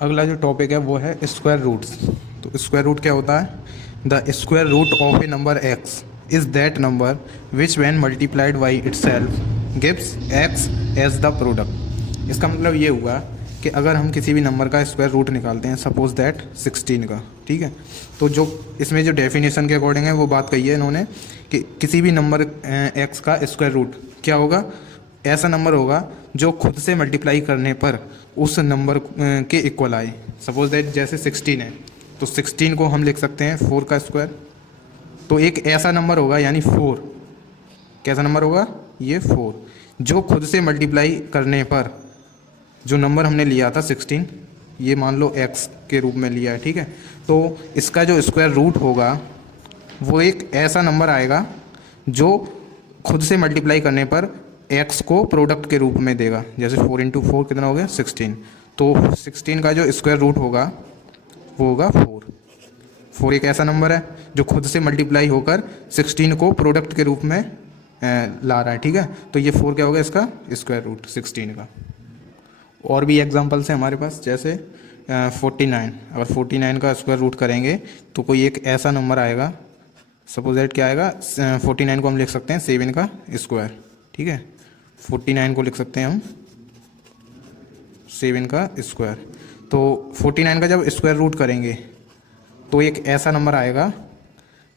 अगला जो टॉपिक है वो है स्क्वायर रूट्स। तो स्क्वायर रूट क्या होता है? The square root of a number x is that number which when multiplied by itself gives x as the product. इसका मतलब ये हुआ कि अगर हम किसी भी नंबर का स्क्वायर रूट निकालते हैं, सपोज दैट 16 का, ठीक है, तो जो इसमें जो डेफिनेशन के अकॉर्डिंग है वो बात कही है इन्होंने कि किसी भी नंबर एक्स का स्क्वायर रूट क्या होगा? ऐसा नंबर होगा जो खुद से मल्टीप्लाई करने पर उस नंबर के इक्वल आए। सपोज दैट जैसे 16 है तो 16 को हम लिख सकते हैं 4 का स्क्वायर। तो एक ऐसा नंबर होगा यानी 4, कैसा नंबर होगा ये 4, जो खुद से मल्टीप्लाई करने पर जो नंबर हमने लिया था 16, ये मान लो x के रूप में लिया है, ठीक है, तो इसका जो स्क्वायर रूट होगा वो एक ऐसा नंबर आएगा जो खुद से मल्टीप्लाई करने पर x को प्रोडक्ट के रूप में देगा। जैसे 4 इंटू 4 कितना हो गया 16, तो 16 का जो स्क्वायर रूट होगा वो होगा 4। 4 एक ऐसा नंबर है जो खुद से मल्टीप्लाई होकर 16 को प्रोडक्ट के रूप में ला रहा है, ठीक है, तो ये 4 क्या होगा इसका स्क्वायर रूट 16 का। और भी एग्जांपल्स हैं हमारे पास, जैसे 49, अगर 49 का स्क्वायर रूट करेंगे तो कोई एक ऐसा नंबर आएगा, सपोज दैट क्या आएगा 49 को हम लिख सकते हैं 7 का स्क्वायर, ठीक है, 49 को लिख सकते हैं हम 7 का स्क्वायर। तो 49 का जब स्क्वायर रूट करेंगे तो एक ऐसा नंबर आएगा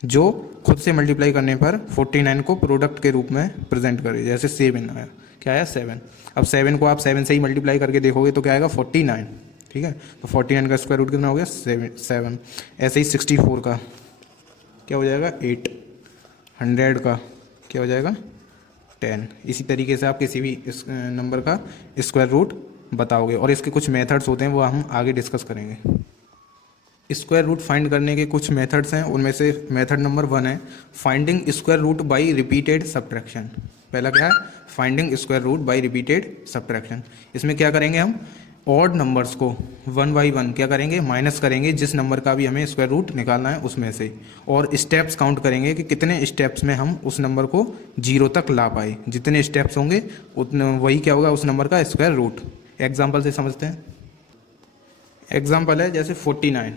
जो खुद से मल्टीप्लाई करने पर 49 को प्रोडक्ट के रूप में प्रेजेंट करे। जैसे 7 आया, क्या आया 7। अब 7 को आप 7 से ही मल्टीप्लाई करके देखोगे तो क्या आएगा 49, ठीक है, तो 49 का स्क्वायर रूट कितना हो गया 7। ऐसे ही 64 का क्या हो जाएगा 8, 100 का क्या हो जाएगा 10। इसी तरीके से आप किसी भी इस नंबर का स्क्वायर रूट बताओगे, और इसके कुछ मेथड्स होते हैं वो हम आगे डिस्कस करेंगे। स्क्वायर रूट फाइंड करने के कुछ मेथड्स हैं, उनमें से मेथड नंबर 1 है finding square root by repeated subtraction. पहला क्या है? Finding square root by repeated subtraction. इसमें क्या करेंगे हम ऑड नंबर्स को 1 बाई 1 क्या करेंगे माइनस करेंगे जिस नंबर का भी हमें स्क्वायर रूट निकालना है उसमें से, और स्टेप्स काउंट करेंगे कि कितने स्टेप्स में हम उस नंबर को 0 तक ला पाए। जितने स्टेप्स होंगे उतने वही क्या होगा उस नंबर का स्क्वायर रूट। एग्जाम्पल से समझते हैं। एग्जाम्पल है जैसे 49,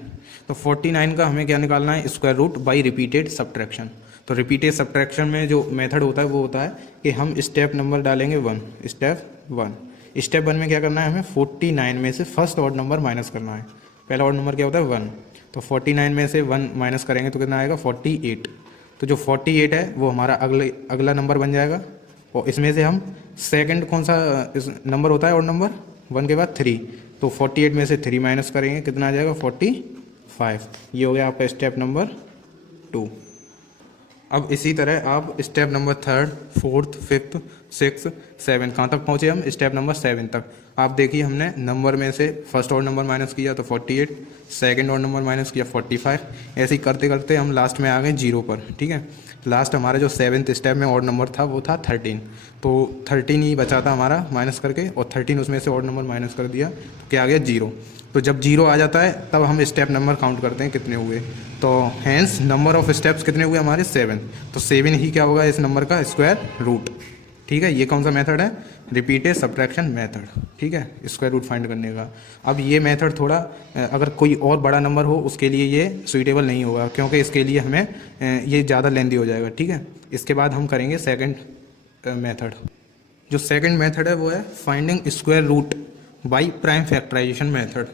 तो 49 का हमें क्या निकालना है square root by repeated subtraction. तो रिपीटेड सब्ट्रैक्शन में जो मेथड होता है वो होता है कि हम स्टेप नंबर डालेंगे 1, स्टेप 1 में क्या करना है हमें 49 में से फर्स्ट ऑड नंबर माइनस करना है। पहला ऑड नंबर क्या होता है 1, तो 49 में से 1 माइनस करेंगे तो कितना आएगा 48। तो जो 48 है वो हमारा अगला नंबर बन जाएगा, और इसमें से हम सेकंड कौन सा नंबर होता है ऑड नंबर 1 के बाद 3, तो 48 में से 3 माइनस करेंगे कितना आ जाएगा 45। ये हो गया आपका स्टेप नंबर 2। अब इसी तरह आप स्टेप नंबर 3, 4, 5, 6, 7 कहाँ तक पहुँचे हम स्टेप नंबर 7 तक। आप देखिए हमने नंबर में से फर्स्ट ऑड नंबर माइनस किया तो 48, सेकंड ऑड नंबर माइनस किया 45, ऐसे ही करते करते हम लास्ट में आ गए 0 पर, ठीक है। लास्ट हमारा जो 7th स्टेप में ऑड नंबर था वो था 13, तो 13 ही बचा था हमारा माइनस करके, और 13 उसमें से ऑड नंबर माइनस कर दिया तो क्या आ गया 0। तो जब 0 आ जाता है तब हम स्टेप नंबर काउंट करते हैं कितने हुए, तो हैंस नंबर ऑफ स्टेप्स कितने हुए हमारे 7, तो 7 ही क्या होगा इस नंबर का स्क्वायर रूट, ठीक है। ये कौन सा मेथड है? रिपीटेड सब्ट्रैक्शन मेथड, ठीक है, स्क्वायर रूट फाइंड करने का। अब ये मेथड थोड़ा अगर कोई और बड़ा नंबर हो उसके लिए ये सुइटेबल नहीं होगा, क्योंकि इसके लिए हमें ये ज़्यादा लेंदी हो जाएगा, ठीक है। इसके बाद हम करेंगे सेकंड मेथड। जो सेकंड मेथड है वो है finding square root by prime factorisation method.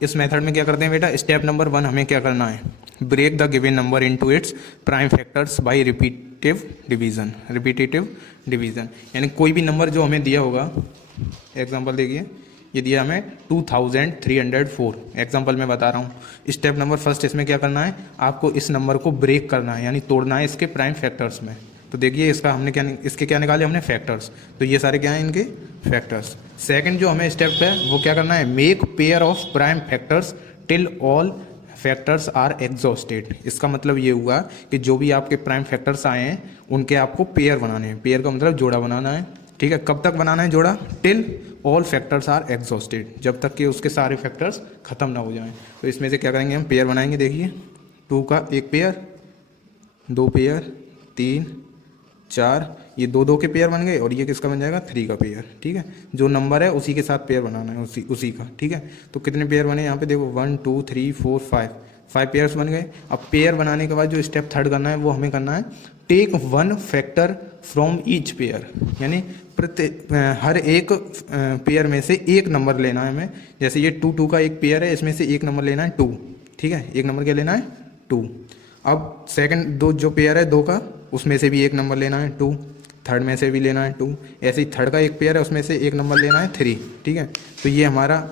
इस मेथड में क्या करते हैं बेटा, स्टेप नंबर 1 हमें क्या करना है break the given number into its prime factors by repetitive division. यानी कोई भी नंबर जो हमें दिया होगा, एग्जांपल देखिए ये दिया हमें 2304, एग्जांपल मैं बता रहा हूँ। स्टेप नंबर फर्स्ट इसमें क्या करना है आपको इस नंबर को ब्रेक करना है, यानी तोड़ना है इसके प्राइम फैक्टर्स में। तो देखिए इसका हमने क्या इसके क्या निकाले हमने फैक्टर्स, तो ये सारे क्या हैं इनके फैक्टर्स। सेकंड जो हमें स्टेप है वो क्या करना है make pair of prime factors till all factors are exhausted. इसका मतलब ये हुआ कि जो भी आपके प्राइम फैक्टर्स आए हैं उनके आपको पेयर बनाने हैं। पेयर का मतलब जोड़ा बनाना है, ठीक है। कब तक बनाना है जोड़ा? Till all factors are exhausted, जब तक कि उसके सारे फैक्टर्स खत्म ना हो जाएं। तो इसमें से क्या करेंगे हम पेयर बनाएंगे। देखिए 2 का एक पेयर, 2 पेयर, 3, 4, ये 2 के पेयर बन गए और ये किसका बन जाएगा 3 का पेयर। ठीक है, जो नंबर है उसी के साथ पेयर बनाना है, उसी का। ठीक है, तो कितने पेयर बने यहाँ पे देखो 1 2 3 4 5 पेयर्स बन गए। अब पेयर बनाने के बाद जो स्टेप थर्ड करना है वो हमें करना है take 1 factor from each pair, यानी हर एक पेयर में से एक नंबर लेना है हमें। जैसे ये 2 का एक पेयर है, इसमें से एक नंबर लेना है 2। ठीक है, एक नंबर क्या लेना है 2। अब सेकंड जो पेयर है 2 का, उसमें से भी एक नंबर लेना है 2। थर्ड में से भी लेना है 2। ऐसे ही थर्ड का एक पेयर है, उसमें से एक नंबर लेना है 3। ठीक है, तो ये हमारा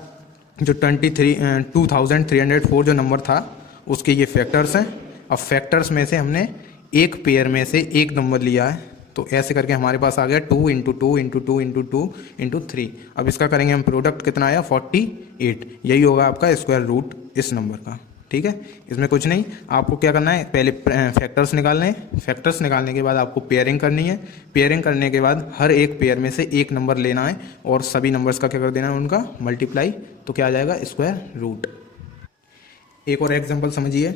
जो 2304 जो नंबर था उसके ये फैक्टर्स हैं। अब फैक्टर्स में से हमने एक पेयर में से एक नंबर लिया है, तो ऐसे करके हमारे पास आ गया 2 × 2 × 2 × 2 × 3। अब इसका करेंगे हम प्रोडक्ट, कितना आया 48। यही होगा आपका स्क्वायर रूट इस नंबर का। ठीक है, इसमें कुछ नहीं, आपको क्या करना है पहले फैक्टर्स निकालने हैं। फैक्टर्स निकालने के बाद आपको पेयरिंग करनी है। पेयरिंग करने के बाद हर एक पेयर में से एक नंबर लेना है और सभी नंबर्स का क्या कर देना है उनका मल्टीप्लाई, तो क्या आ जाएगा स्क्वायर रूट। एक और एग्जांपल समझिए,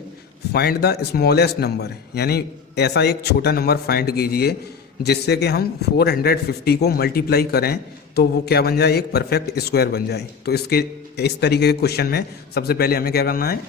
फाइंड द स्मॉलेस्ट नंबर, यानी ऐसा एक छोटा नंबर फाइंड कीजिए जिससे कि हम 450 को मल्टीप्लाई करें तो वो क्या बन जाए, एक परफेक्ट स्क्वायर बन जाए। तो इसके इस तरीके के क्वेश्चन में सबसे पहले हमें क्या करना है,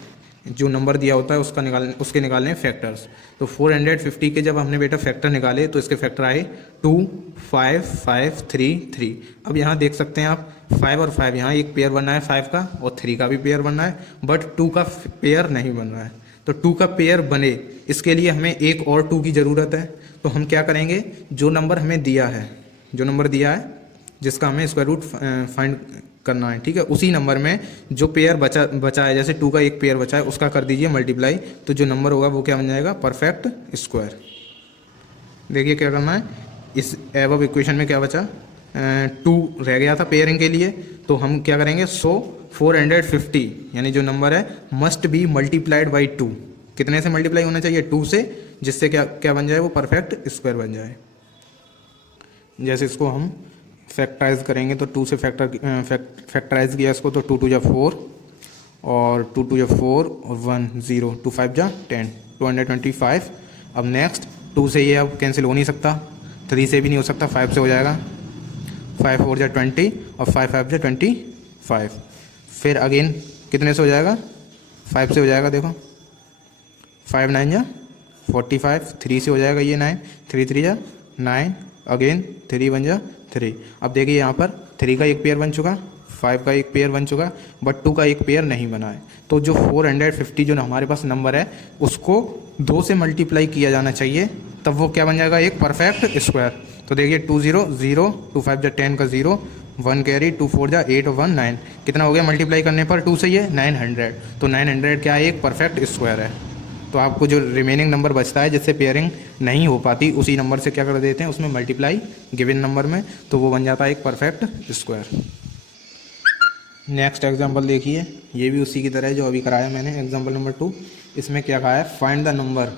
जो नंबर दिया होता है उसके निकालने हैं फैक्टर्स। तो 450 के जब हमने बेटा फैक्टर निकाले तो इसके फैक्टर आए 2 5 5 3 3। अब यहाँ देख सकते हैं आप 5 और 5, यहाँ एक पेयर बनना है 5 का और 3 का भी पेयर बनना है, बट 2 का पेयर नहीं बन रहा है। तो 2 का पेयर बने इसके लिए हमें एक और 2 की ज़रूरत है। तो हम क्या करेंगे, जो नंबर हमें दिया है, जो नंबर दिया है जिसका हमें स्क्वायर रूट फाइंड करना है, ठीक है, उसी नंबर में जो पेयर बचा है, जैसे 2 का एक पेयर बचा है उसका कर दीजिए मल्टीप्लाई, तो जो नंबर होगा वो क्या बन जाएगा, परफेक्ट स्क्वायर। देखिए क्या करना है, इस एबव इक्वेशन में क्या बचा, 2 रह गया था पेयरिंग के लिए, तो हम क्या करेंगे, 450 यानी जो नंबर है मस्ट बी मल्टीप्लाइड बाई 2। कितने से मल्टीप्लाई होना चाहिए, 2 से, जिससे क्या क्या बन जाए, वो परफेक्ट स्क्वायर बन जाए। जैसे इसको हम फैक्टराइज करेंगे तो 2 से फैक्टराइज किया इसको, तो 2 2 जा 4 और 2 2 जा 4 और 1 0, 2 5 जा 10, 225। अब नेक्स्ट 2 से ये अब कैंसिल हो नहीं सकता, 3 से भी नहीं हो सकता, 5 से हो जाएगा, 5 4 जा 20 और 5 5 जा 25। फिर अगेन कितने से हो जाएगा, 5 से हो जाएगा, देखो 5 9 जा 45, 3 से हो जाएगा ये 9, 3 3 जा 9, अगेन 3 1 जा 3। अब देखिए यहाँ पर 3 का एक पेयर बन चुका, 5 का एक पेयर बन चुका, बट 2 का एक पेयर नहीं बना है। तो जो 450 जो हमारे पास नंबर है उसको 2 से मल्टीप्लाई किया जाना चाहिए, तब वो क्या बन जाएगा, एक परफेक्ट स्क्वायर। तो देखिए 2 0 0, 2 5 जा 10 का 0, 1 कैरी, 2 4 जा 8 और 1 9, कितना हो गया मल्टीप्लाई करने पर 2 से ये 900। तो 900 क्या है, एक परफेक्ट स्क्वायर है। तो आपको जो रिमेनिंग नंबर बचता है जिससे पेयरिंग नहीं हो पाती, उसी नंबर से क्या कर देते हैं, उसमें मल्टीप्लाई गिवन नंबर में, तो वो बन जाता है एक परफेक्ट स्क्वायर। नेक्स्ट एग्जांपल देखिए, ये भी उसी की तरह है जो अभी कराया मैंने, एग्जांपल नंबर 2। इसमें क्या कहा है, find the number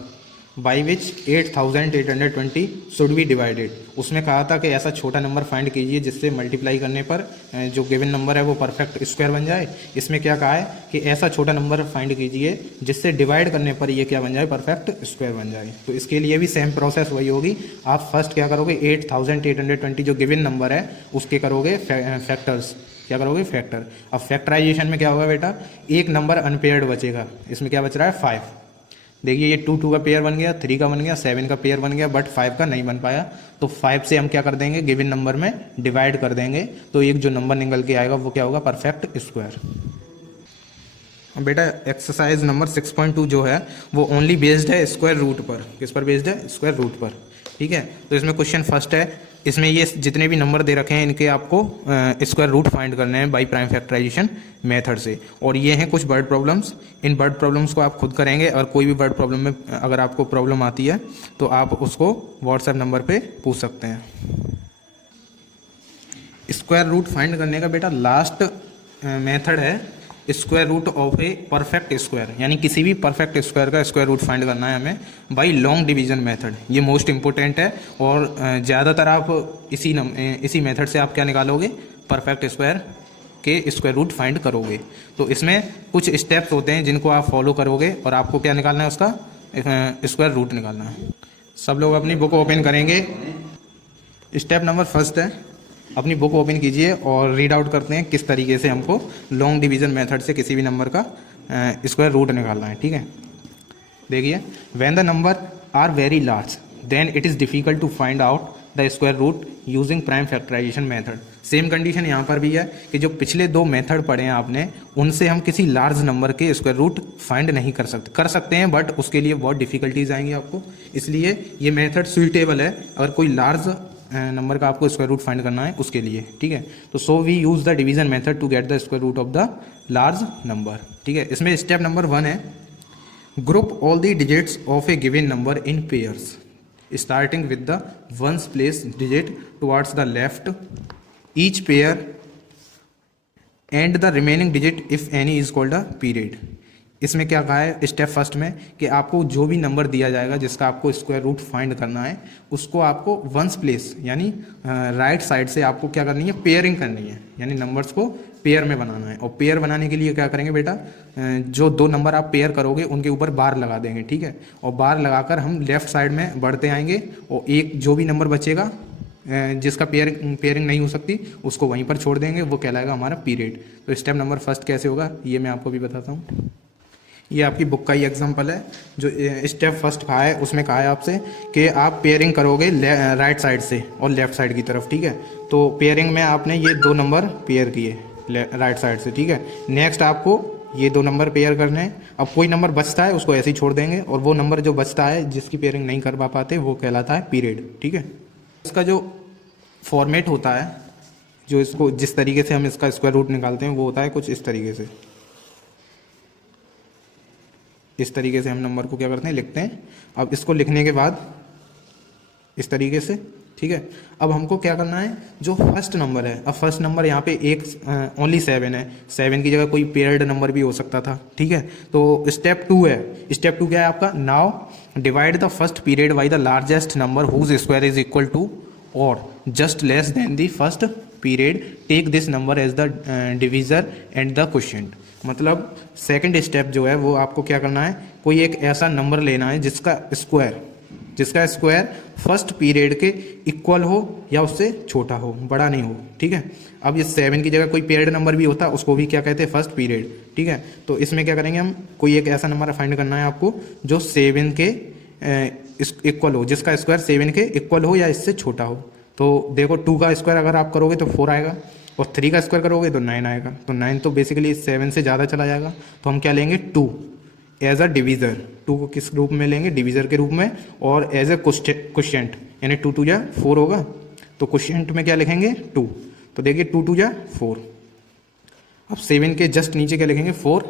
by which 8820 should be divided. उसमें कहा था कि ऐसा छोटा नंबर फाइंड कीजिए जिससे मल्टीप्लाई करने पर जो गिवन नंबर है वो परफेक्ट स्क्वायर बन जाए। इसमें क्या कहा है कि ऐसा छोटा नंबर फाइंड कीजिए जिससे डिवाइड करने पर ये क्या बन जाए, परफेक्ट स्क्वायर बन जाए। तो इसके लिए भी सेम प्रोसेस वही होगी। आप फर्स्ट क्या करोगे, 8820 जो गिवन नंबर है उसके करोगे फैक्टर्स, क्या करोगे, फैक्टर। अब फैक्टराइजेशन में क्या होगा बेटा, एक नंबर अनपेयर्ड बचेगा। इसमें क्या बच रहा है, 5। देखिए ये 2 2 का पेयर बन गया, 3 का बन गया, 7 का पेयर बन गया, बट 5 का नहीं बन पाया। तो 5 से हम क्या कर देंगे, गिवन नंबर में डिवाइड कर देंगे, तो एक जो नंबर निकल के आएगा वो क्या होगा, परफेक्ट स्क्वायर। अब बेटा एक्सरसाइज नंबर 6.2 जो है वो ओनली बेस्ड है स्क्वायर रूट पर। किस पर बेस्ड है, स्क्वायर रूट पर। ठीक है, तो इसमें क्वेश्चन फर्स्ट है, इसमें ये जितने भी नंबर दे रखे हैं इनके आपको स्क्वायर रूट फाइंड करने हैं बाय प्राइम फैक्टराइजेशन मेथड से। और ये हैं कुछ वर्ड प्रॉब्लम्स, इन वर्ड प्रॉब्लम्स को आप खुद करेंगे, और कोई भी वर्ड प्रॉब्लम में अगर आपको प्रॉब्लम आती है तो आप उसको व्हाट्सएप नंबर पे पूछ सकते हैं। स्क्वायर रूट फाइंड करने का बेटा लास्ट मेथड है square root of a perfect square, यानी किसी भी परफेक्ट स्क्वायर का स्क्वायर रूट फाइंड करना है हमें बाय लॉन्ग डिवीजन मेथड। ये मोस्ट इंपॉर्टेंट है, और ज़्यादातर आप इसी मेथड से आप क्या निकालोगे, परफेक्ट स्क्वायर के स्क्वायर रूट फाइंड करोगे। तो इसमें कुछ स्टेप्स होते हैं जिनको आप फॉलो करोगे और आपको क्या निकालना है, उसका स्क्वायर रूट निकालना है। सब लोग अपनी बुक ओपन करेंगे। स्टेप नंबर फर्स्ट है, अपनी बुक ओपन कीजिए और रीड आउट करते हैं किस तरीके से हमको लॉन्ग डिवीज़न मेथड से किसी भी नंबर का स्क्वायर रूट निकालना है। ठीक है, देखिए, when the number are very large then it is difficult to find out the square root using prime factorisation method. Same condition यहाँ पर भी है कि जो पिछले दो मेथड पढ़े हैं आपने, उनसे हम किसी लार्ज नंबर के स्क्वायर रूट फाइंड नहीं कर सकते हैं, बट उसके लिए बहुत डिफिकल्टीज आएंगी आपको। इसलिए ये मेथड सुइटेबल है अगर कोई लार्ज नंबर का आपको स्क्वायर रूट फाइंड करना है उसके लिए। ठीक है, तो so we use the division method to get the square root of the large number. ठीक है, इसमें स्टेप नंबर 1 है, group all the digits of a given number in pairs starting with the ones place digit towards the left each pair and the remaining digit if any is called a period। इसमें क्या कहा है step first में कि आपको जो भी number दिया जाएगा जिसका आपको स्क्वायर रूट फाइंड करना है, उसको आपको वंस प्लेस यानी राइट साइड से आपको क्या करनी है, पेयरिंग करनी है, यानी नंबर्स को पेयर में बनाना है। और पेयर बनाने के लिए क्या करेंगे बेटा, जो दो नंबर आप पेयर करोगे उनके ऊपर बार लगा देंगे। ठीक है, और बार लगाकर हम लेफ्ट साइड में बढ़ते आएंगे और एक जो भी नंबर बचेगा जिसका पेयरिंग नहीं हो सकती उसको वहीं पर छोड़ देंगे, वो कहलाएगा हमारा पीरियड। तो स्टेप नंबर फर्स्ट कैसे होगा ये मैं आपको भी बताता हूँ। ये आपकी बुक का ही एग्जांपल है। जो स्टेप फर्स्ट कहा है उसमें कहा है आपसे कि आप पेयरिंग करोगे राइट साइड से और लेफ्ट साइड की तरफ। ठीक है, तो पेयरिंग में आपने ये दो नंबर पेयर किए राइट साइड से। ठीक है, नेक्स्ट आपको ये दो नंबर पेयर करने हैं। अब कोई नंबर बचता है उसको ऐसे ही छोड़ देंगे, और वो नंबर जो बचता है जिसकी पेयरिंग नहीं कर पाते वो कहलाता है पीरियड। ठीक है, इसका जो फॉर्मेट होता है, जो इसको जिस तरीके से हम इसका स्क्वायर रूट निकालते हैं वो होता है कुछ इस तरीके से। इस तरीके से हम नंबर को क्या करते हैं, लिखते हैं। अब इसको लिखने के बाद इस तरीके से, ठीक है, अब हमको क्या करना है, जो फर्स्ट नंबर है, अब फर्स्ट नंबर यहाँ पे एक ओनली 7 है, 7 की जगह कोई पेयर्ड नंबर भी हो सकता था। ठीक है, तो स्टेप 2 है। स्टेप 2 क्या है आपका, now divide the first period by the largest number whose square is equal to और just less than the first period, take this number as the divisor and the quotient. मतलब second step जो है वो आपको क्या करना है, कोई एक ऐसा नंबर लेना है जिसका स्क्वायर फर्स्ट पीरियड के इक्वल हो या उससे छोटा हो, बड़ा नहीं हो। ठीक है, अब ये 7 की जगह कोई पेयर्ड नंबर भी होता उसको भी क्या कहते हैं, फर्स्ट पीरियड। ठीक है, तो इसमें क्या करेंगे हम, कोई एक ऐसा नंबर फाइंड करना है आपको जो 7 के इक्वल हो, जिसका स्क्वायर 7 के इक्वल हो या इससे छोटा हो। तो देखो 2 का स्क्वायर अगर आप करोगे तो 4 आएगा, और 3 का स्क्वायर करोगे तो 9 आएगा। तो 9 तो बेसिकली 7 से ज़्यादा चला जाएगा, तो हम क्या लेंगे 2 एज अ डिवीज़र। 2 को किस रूप में लेंगे, डिवीज़र के रूप में, और एज ए क्वोशिएंट, यानी 2 2 जा 4 होगा, तो क्वोशिएंट में क्या लिखेंगे 2। तो देखिए 2 2 जा 4। अब 7 के जस्ट नीचे क्या लिखेंगे 4,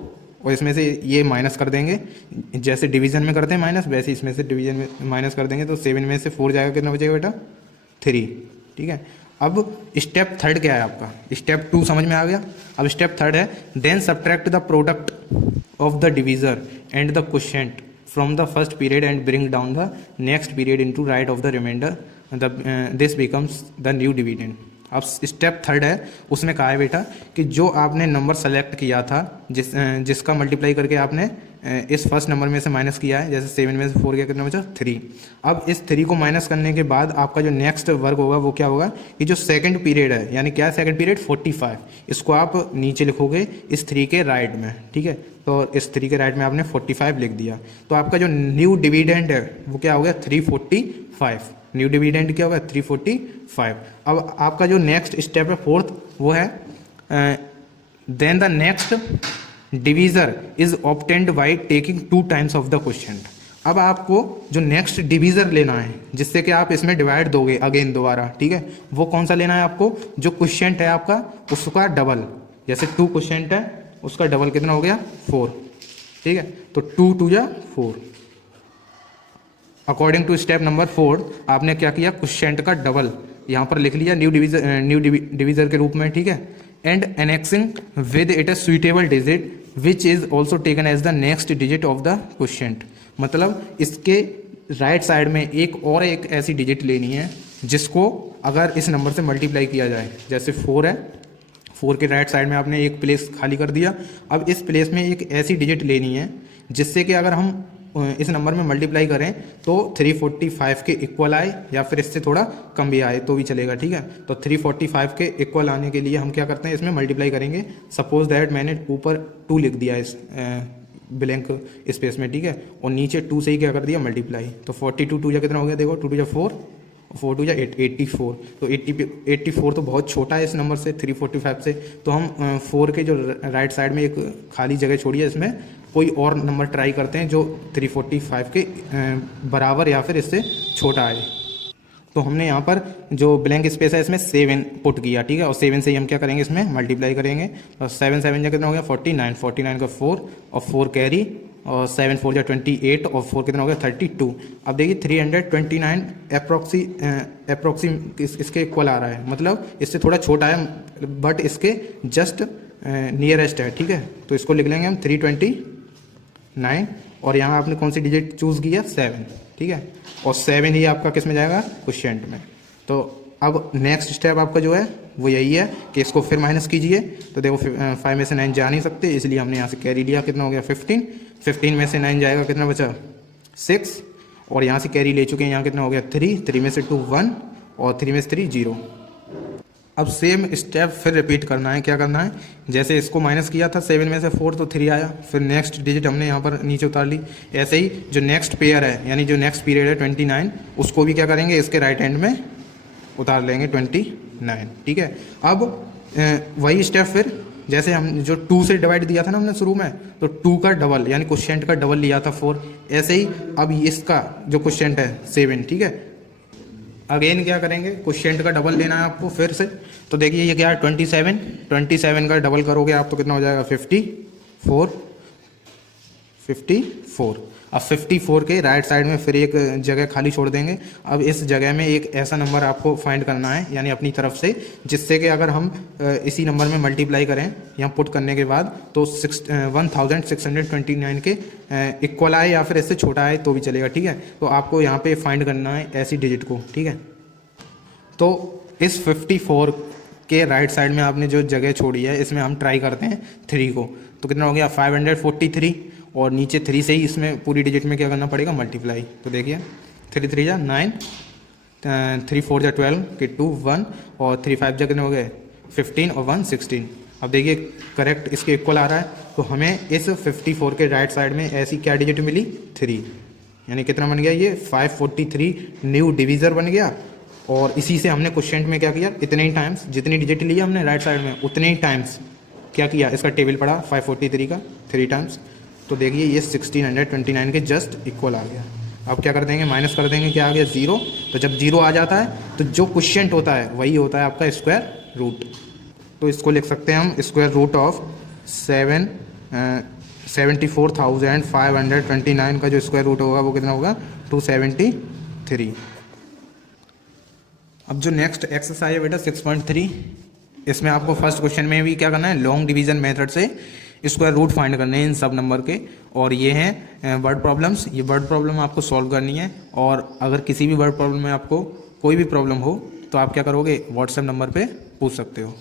और इसमें से ये माइनस कर देंगे, जैसे डिवीज़न में करते हैं माइनस, वैसे इसमें से डिवीज़न में माइनस कर देंगे। तो 7 में से 4 जाएगा, कितना बचेगा बेटा 3। ठीक है, अब स्टेप थर्ड क्या है आपका, स्टेप 2 समझ में आ गया। अब स्टेप थर्ड है, then subtract the product of the divisor and the quotient from the first period and bring down the next period into right of the remainder, this becomes the new dividend. अब step third है, उसमें कहा है बेटा कि जो आपने number select किया था, जिसका मल्टीप्लाई करके आपने इस फर्स्ट नंबर में से माइनस किया है, जैसे 7 में से 4 गया, कितना बचा 3। अब इस 3 को माइनस करने के बाद आपका जो नेक्स्ट वर्क होगा वो क्या होगा, कि जो सेकंड पीरियड है, यानी क्या सेकंड पीरियड 45, इसको आप नीचे लिखोगे इस 3 के राइट में। ठीक है, तो इस 3 के राइट में आपने 45 लिख दिया, तो आपका जो न्यू डिविडेंड है वो क्या हो गया 345। न्यू डिविडेंड क्या होगा 345। अब आपका जो नेक्स्ट स्टेप है फोर्थ, वो है then the next divisor is obtained by taking 2 times of the quotient. अब आपको जो नेक्स्ट डिवीजर लेना है जिससे कि आप इसमें डिवाइड दोगे अगेन दोबारा। ठीक है, वो कौन सा लेना है आपको, जो क्वोशिएंट है आपका उसका डबल, जैसे 2 क्वोशिएंट है उसका डबल कितना हो गया 4। ठीक है, तो 2 2 जा 4। अकॉर्डिंग टू स्टेप नंबर 4 आपने क्या किया, क्वोशिएंट का डबल यहाँ पर लिख लिया न्यू डिवीजर के रूप में। ठीक है, and annexing with it a suitable digit which is also taken as the next digit of the quotient. मतलब इसके राइट साइड में एक ऐसी डिजिट लेनी है जिसको अगर इस नंबर से मल्टीप्लाई किया जाए, जैसे 4 है, 4 के राइट साइड में आपने एक प्लेस खाली कर दिया। अब इस प्लेस में एक ऐसी डिजिट लेनी है जिससे कि अगर हम इस नंबर में मल्टीप्लाई करें तो 345 के इक्वल आए या फिर इससे थोड़ा कम भी आए तो भी चलेगा, ठीक है। तो 345 के इक्वल आने के लिए हम क्या करते हैं, इसमें मल्टीप्लाई करेंगे। सपोज दैट मैंने ऊपर 2 लिख दिया इस ब्लैंक स्पेस में, ठीक है, और नीचे 2 से ही क्या कर दिया मल्टीप्लाई। तो 42 2 जा कितना हो गया, देखो 2 2 जा 4, 4 2 जा 84। तो 84 तो बहुत छोटा है इस नंबर से, 345 से। तो हम 4 के जो राइट साइड में एक खाली जगह छोड़ी है, इसमें कोई और नंबर ट्राई करते हैं जो 345 के बराबर या फिर इससे छोटा आए। तो हमने यहाँ पर जो ब्लैंक स्पेस है इसमें 7 पुट किया, ठीक है, और 7 से ही हम क्या करेंगे, इसमें मल्टीप्लाई करेंगे। तो 7 7 जा कितना हो गया 49, 49 का 4 और 4 कैरी, और 7 4 जा 28 और 4 कितना हो गया 32। अब देखिए 329 अप्रोक्सी इसके इक्वल आ रहा है, मतलब इससे थोड़ा छोटा है बट इसके जस्ट नियरेस्ट है, ठीक है। तो इसको लिख लेंगे हम 329, और यहाँ आपने कौन सी डिजिट चूज़ किया 7, ठीक है, और 7 ही आपका किस में जाएगा क्वोशिएंट में। तो अब नेक्स्ट स्टेप आपका जो है वो यही है कि इसको फिर माइनस कीजिए। तो देखो 5 में से 9 जा नहीं सकते, इसलिए हमने यहाँ से कैरी लिया, कितना हो गया 15, 15 में से 9 जाएगा, कितना बचा 6, और यहाँ से कैरी ले चुके हैं, यहाँ कितना हो गया 3, 3 में से 2 1 और 3 में से 3 0। अब सेम स्टेप फिर रिपीट करना है। क्या करना है, जैसे इसको माइनस किया था 7 में से 4 तो 3 आया, फिर नेक्स्ट डिजिट हमने यहाँ पर नीचे उतार ली। ऐसे ही जो नेक्स्ट पेयर है यानी जो नेक्स्ट पीरियड है 29, उसको भी क्या करेंगे, इसके राइट हैंड में उतार लेंगे 29, ठीक है। अब वही स्टेप फिर जैसे हम जो 2 से डिवाइड दिया था ना हमने शुरू में, तो 2 का डबल यानी क्वोशिएंट का डबल लिया था 4। ऐसे ही अब इसका जो क्वोशिएंट है 7, ठीक है, अगेन क्या करेंगे, क्वोशिएंट का डबल लेना है आपको फिर से। तो देखिए ये क्या है 27, 27 का डबल करोगे आप तो कितना हो जाएगा 54, 54। अब 54 के राइट साइड में फिर एक जगह खाली छोड़ देंगे। अब इस जगह में एक ऐसा नंबर आपको फाइंड करना है यानी अपनी तरफ से, जिससे कि अगर हम इसी नंबर में मल्टीप्लाई करें यहाँ पुट करने के बाद तो 1629 के इक्वल आए या फिर इससे छोटा आए तो भी चलेगा, ठीक है। तो आपको यहाँ पे फाइंड करना है ऐसी डिजिट को, ठीक है। तो इस 54 के राइट साइड में आपने जो जगह छोड़ी है इसमें हम ट्राई करते हैं 3 को। तो कितना हो गया 543, और नीचे 3 से ही इसमें पूरी डिजिट में क्या करना पड़ेगा मल्टीप्लाई। तो देखिए 3 3 जा 9, 3 4 जा 12 के 2 1 और 3 5 जा कितने हो गए 15 और 1 16। अब देखिए करेक्ट इसके इक्वल आ रहा है। तो हमें इस 54 के राइट साइड में ऐसी क्या डिजिट मिली 3, यानी कितना बन गया ये 543 न्यू डिविजर बन गया। और इसी से हमने क्वोशिएंट में क्या किया, इतने ही टाइम्स जितनी डिजिट ली हमने राइट साइड में उतने ही टाइम्स क्या किया, इसका टेबल पड़ा 543 का 3 टाइम्स। तो देखिए ये 1629 के जस्ट इक्वल आ गया। अब क्या कर देंगे, माइनस कर देंगे, क्या आ गया 0। तो जब 0 आ जाता है तो जो क्वोशिएंट होता है वही होता है आपका स्क्वायर रूट। तो इसको लिख सकते हैं हम स्क्वायर रूट ऑफ 74,529 का जो स्क्वायर रूट होगा वो कितना होगा 273। अब जो नेक्स्ट एक्सरसाइज है बेटा 6.3, इसमें आपको फर्स्ट क्वेश्चन में भी क्या करना है, लॉन्ग डिवीजन मेथड से स्क्वायर रूट फाइंड करने हैं इन सब नंबर के। और ये हैं वर्ड प्रॉब्लम्स, ये वर्ड प्रॉब्लम आपको सॉल्व करनी है। और अगर किसी भी वर्ड प्रॉब्लम में आपको कोई भी प्रॉब्लम हो तो आप क्या करोगे, व्हाट्सएप नंबर पे पूछ सकते हो।